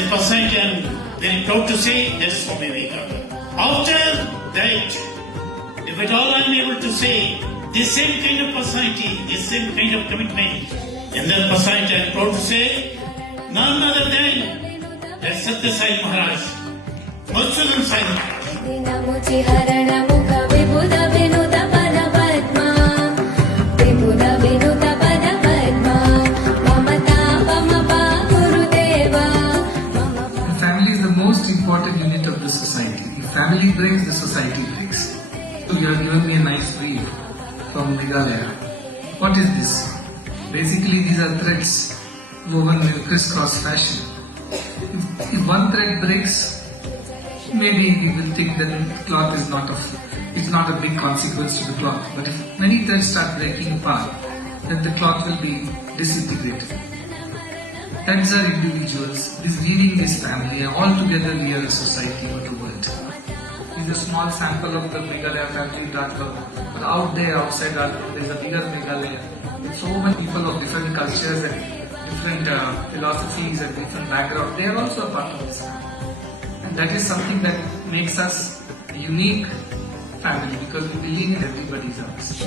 a society I'm very proud to say that is Swami Vivekananda. After that, if at all I'm able to say, this same kind of society, this same kind of commitment, in that society I'm proud to say, none other than that Satya Sai Maharaj, Madhusudan Sai Maharaj. Family is the most important unit of the society. If family breaks, the society breaks. So you have given me a nice brief from Meghalaya. What is this? Basically, these are threads woven in crisscross fashion. If one thread breaks, maybe we will think that cloth is not a big consequence to the cloth. But if many threads start breaking apart, then the cloth will be disintegrated. Threads are individuals. This weaving is family. All together we are a society or a world. This is a small sample of the Meghalaya family Dartlow. But out there, outside Dartlow, there is a bigger Meghalaya with so many people of different cultures and different philosophies and different backgrounds. They are also a part of this family. And that is something that makes us a unique family because we believe in everybody's ours.